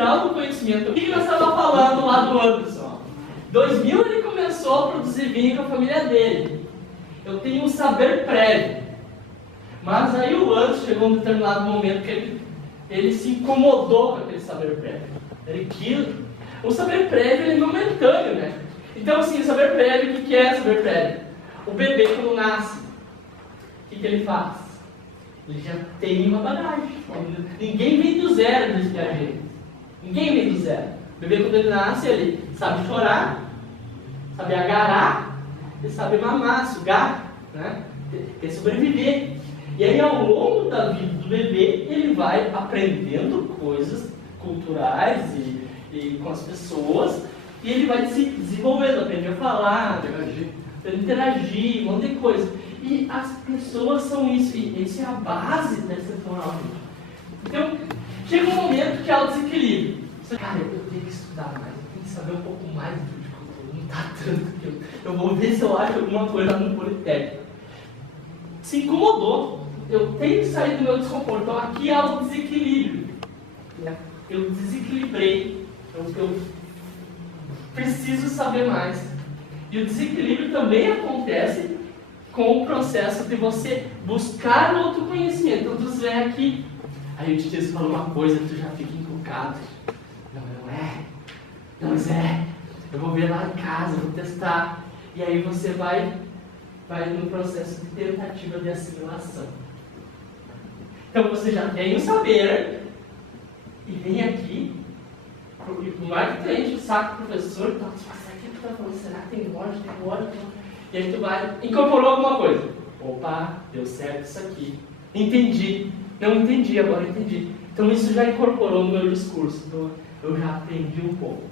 geral do conhecimento. O que nós estávamos falando lá do Anderson? 2000 ele começou a produzir vinho com a família dele. Eu tenho um saber prévio. Mas aí o Anderson chegou em um determinado momento que ele se incomodou com aquele saber prévio. O saber prévio ele é momentâneo, né? Então assim, o saber prévio, o que é saber prévio? O bebê quando nasce, o que ele faz? Ele já tem uma bagagem. Ninguém vem do zero nesse viajante. Ninguém vem do zero. O bebê quando ele nasce, ele sabe chorar, sabe agarrar, ele sabe mamar, sugar, né? Quer sobreviver. E aí ao longo da vida do bebê, ele vai aprendendo coisas culturais e com as pessoas, e ele vai se desenvolvendo, aprende a falar, interagir, um monte de coisa. E as pessoas são isso, e isso é a base da extensão oral. Então, chega um momento que há o desequilíbrio. Você, cara, eu tenho que estudar mais, eu tenho que saber um pouco mais do que não está tanto. Eu vou ver se eu acho alguma coisa no Politécnico. Se incomodou. Eu tenho que sair do meu desconforto. Então, aqui há o desequilíbrio. Eu desequilibrei. Eu preciso saber mais. E o desequilíbrio também acontece com o processo de você buscar outro conhecimento. Então, tu vem aqui, aí o tio fala uma coisa, tu já fica encucado. Não, mas é. Eu vou ver lá em casa, vou testar. E aí você vai no processo de tentativa de assimilação. Então, você já tem o saber e vem aqui, por mais que tu enche o saco do professor, tu será que tu tá falando? Será que tem lógica? E aí tu vai, incorporou alguma coisa. Opa, deu certo isso aqui. Entendi. Não entendi, agora entendi. Então isso já incorporou no meu discurso. Então eu já aprendi um pouco.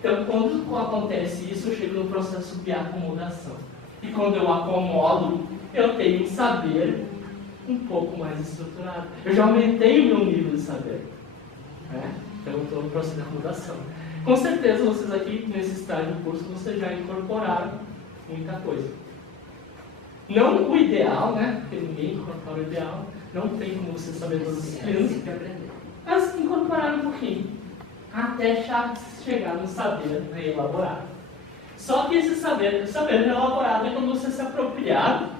Então quando acontece isso, eu chego no processo de acomodação. E quando eu acomodo, eu tenho um saber um pouco mais estruturado. Eu já aumentei o meu nível de saber. Então eu estou no processo de acomodação. Com certeza vocês aqui, nesse estágio do curso, vocês já incorporaram muita coisa. Não o ideal, né? Porque ninguém incorpora o ideal. Não tem como você saber todas as disciplinas. Mas incorporaram um pouquinho. Até chegar no saber elaborado. Só que esse saber elaborado é quando você se apropriar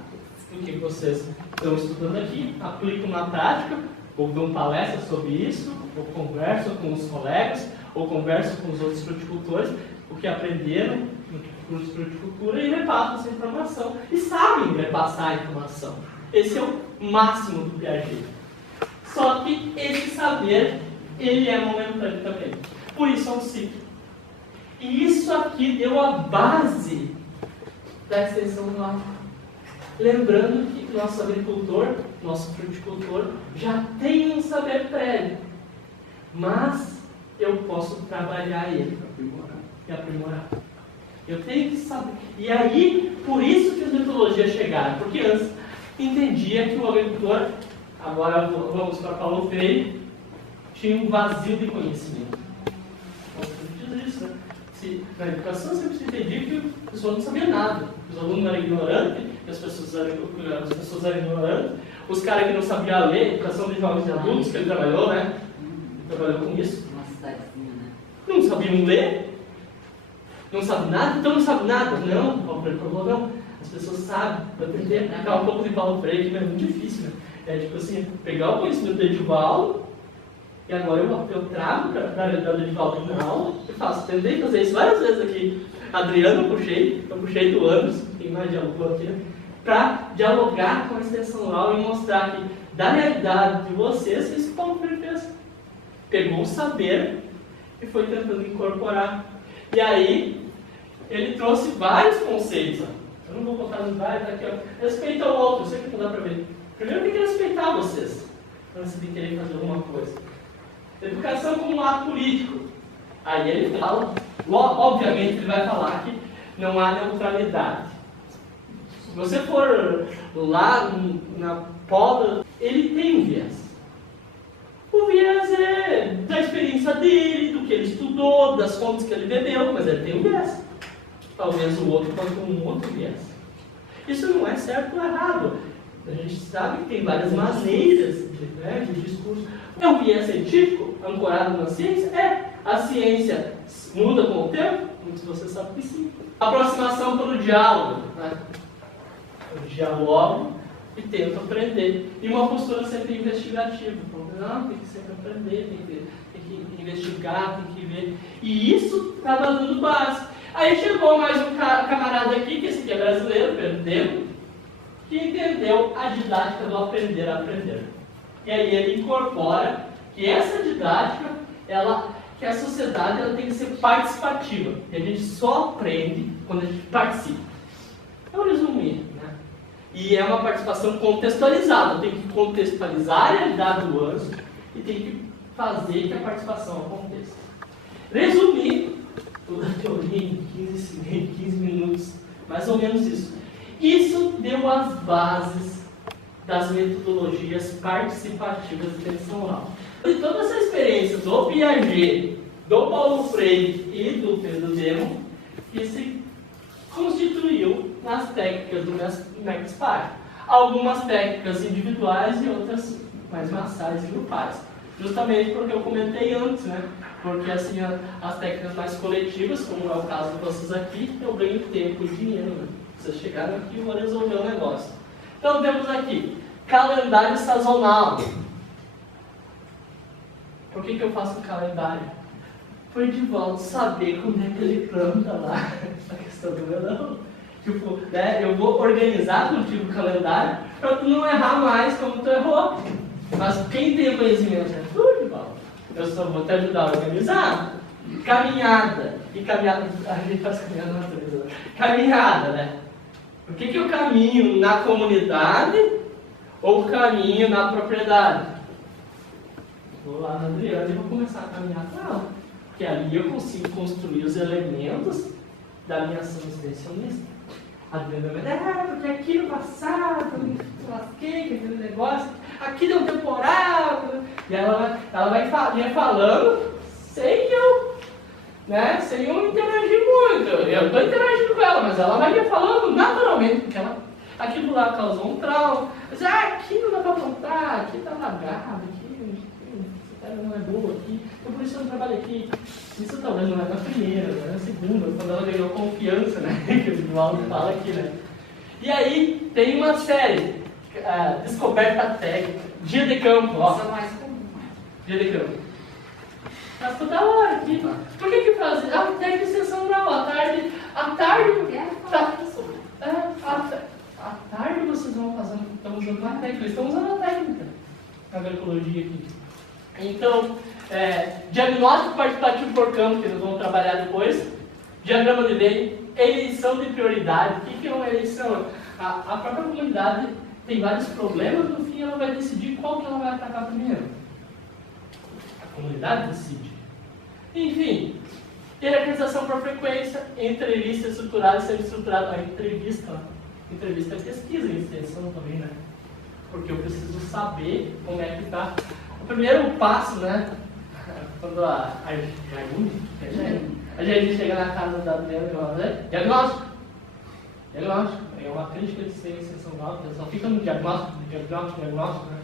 do que vocês estão estudando aqui, aplicam na prática, ou dão palestra sobre isso, ou conversam com os colegas, ou conversam com os outros fruticultores, o que aprenderam no curso de fruticultura, e repassam essa informação. E sabem repassar a informação. Esse é o máximo do Piaget. Só que esse saber, ele é momentâneo também. Por isso é um ciclo. E isso aqui deu a base da extensão do ar. Lembrando que nosso agricultor, nosso fruticultor, já tem um saber prévio. Mas eu posso trabalhar ele e aprimorar. Eu tenho que saber. E aí, por isso que as metodologias chegaram. Porque antes entendia que o agricultor, agora vamos para Paulo Freire, tinha um vazio de conhecimento. Diz isso, né? Na educação sempre se entendia que o pessoal não sabia nada. Os alunos eram ignorantes, as pessoas eram ignorantes, os caras que não sabiam ler, educação de jovens e adultos, que ele trabalhou, né? Trabalhou com isso. Não sabiam ler, não sabem nada, então não sabe nada. Não, o Paulo Freire falou, não. As pessoas sabem. Eu tentei aplicar um pouco de Paulo Freire, que é muito difícil, né? É tipo assim, pegar o conhecimento do Edivaldo, e agora eu trago para a realidade do Edivaldo na aula, e faço. Tentei fazer isso várias vezes aqui. Adriano eu puxei do Anderson, tem mais diálogo aqui, né? Para dialogar com a extensão oral e mostrar que, da realidade de vocês, isso que o Paulo Freire fez. Pegou o saber e foi tentando incorporar. E aí, ele trouxe vários conceitos. Eu não vou botar nos vários aqui, ó. Respeita o outro, isso aqui não dá para ver. Primeiro tem que respeitar vocês, antes de querer fazer alguma coisa. Educação como um ato político. Aí ele fala, obviamente ele vai falar que não há neutralidade. Se você for lá na poda, ele tem um viés. O viés é da experiência dele, do que ele estudou, das fontes que ele bebeu, mas ele tem um viés. Talvez o outro pode ter um outro viés. Isso não é certo ou errado. A gente sabe que tem várias maneiras de discurso. É um viés científico ancorado na ciência? É. A ciência muda com o tempo? Muitos de vocês sabem que sim. Aproximação pelo diálogo. Né? Eu dialogo e tento aprender. E uma postura sempre investigativa. Não, tem que sempre aprender, tem que investigar, tem que ver. E isso estava dando base. Aí chegou mais um camarada aqui, que esse aqui é brasileiro, Pedro, que entendeu a didática do aprender a aprender. E aí ele incorpora que essa didática, que a sociedade ela tem que ser participativa. E a gente só aprende quando a gente participa. Eu resumi, né? E é uma participação contextualizada. Tem que contextualizar a realidade do ano e tem que fazer que a participação aconteça. Resumir toda a teoria em 15 minutos, mais ou menos isso. Isso deu as bases das metodologias participativas de extensão oral. E toda essa experiência do Piaget, do Paulo Freire e do Pedro Demo, que se constituiu nas técnicas do McIntyre. Algumas técnicas individuais e outras mais massais e grupais. Justamente porque eu comentei antes, né? Porque assim, as técnicas mais coletivas, como é o caso de vocês aqui, eu ganho tempo e dinheiro, né? Vocês chegaram aqui e vão resolver o negócio. Então temos aqui, calendário sazonal. Por que eu faço um calendário? Foi de volta saber quando é que ele planta lá a questão do melão. Tipo, né, eu vou organizar contigo o calendário para tu não errar mais como tu errou. Mas quem tem o conhecimento é tu, Divaldo. Eu só vou te ajudar a organizar. Caminhada. E caminhada, a gente faz caminhada na natureza. Caminhada, né? O que eu caminho na comunidade ou caminho na propriedade? Vou lá na Adriana e vou começar a caminhar com ela. Porque ali eu consigo construir os elementos da minha ação extensionista. A Adriana vai dizer, porque aqui no passado, eu me lasquei com aquele negócio, aqui deu um temporal. E ela vai falando sem eu interagir muito. Eu estou interagindo com ela, mas ela vai me falando naturalmente, porque aquilo lá causou um trauma. Mas, aqui não dá para plantar, aqui está lagado, aqui não é boa aqui, então por isso eu não trabalho aqui. Isso talvez não é na primeira, não é na segunda, quando ela ganhou confiança, né? Que o Divaldo fala aqui, né? E aí tem uma série, descoberta técnica, dia de campo, ó. Isso é mais comum. Dia de campo. Mas toda hora aqui. Por que faz? Técnica de extensão oral, à tarde vocês vão fazendo, estão usando uma técnica, eles estão usando a técnica na agroecologia aqui. Então, diagnóstico participativo por campo, que nós vamos trabalhar depois, diagrama de Venn, eleição de prioridade. O que é uma eleição? A própria comunidade tem vários problemas, no fim ela vai decidir qual que ela vai atacar primeiro. A comunidade decide. Enfim, hierarquização por frequência, entrevista estruturada e semi-estruturada. A entrevista é pesquisa em extensão também, né? Porque eu preciso saber como é que está. O primeiro passo, né? Quando a gente chega na casa da Adriana e fala, diagnóstico. É uma crítica de ser extensão nova, só fica no diagnóstico, né?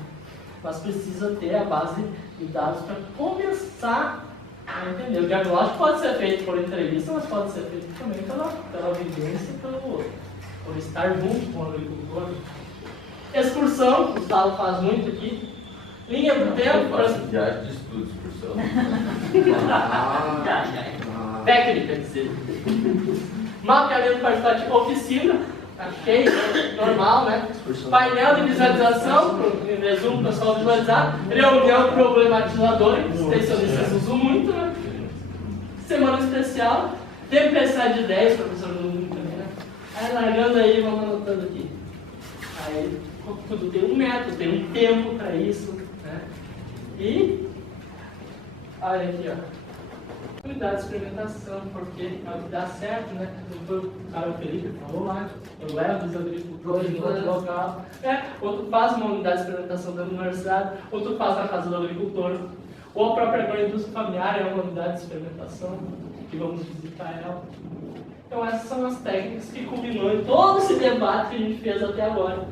Mas precisa ter a base de dados para começar a entender. O diagnóstico pode ser feito por entrevista, mas pode ser feito também pela vivência, por estar junto com o agricultor. Excursão, o Gustavo faz muito aqui. Linha do tempo. Viagem de estudo, excursão. Técnica, quer dizer. Mapeamento participativo, oficina. Ok, normal, né? Painel de visualização, em resumo, o pessoal visualizar. Reunião problematizadora, que os extensionistas usam muito, né? Semana especial. Tempestade de ideias, professor do mundo também, né? Aí largando aí, vamos anotando aqui. Aí tudo tem um método, tem um tempo para isso, né? E olha aqui, ó. Unidade de experimentação, porque é o que dá certo, né? O cara Felipe falou lá, eu levo os agricultores no outro local, outro faz uma unidade de experimentação da universidade, outro faz na casa do agricultor, ou a própria agroindústria familiar é uma unidade de experimentação, que vamos visitar ela. Então essas são as técnicas que culminou em todo esse debate que a gente fez até agora.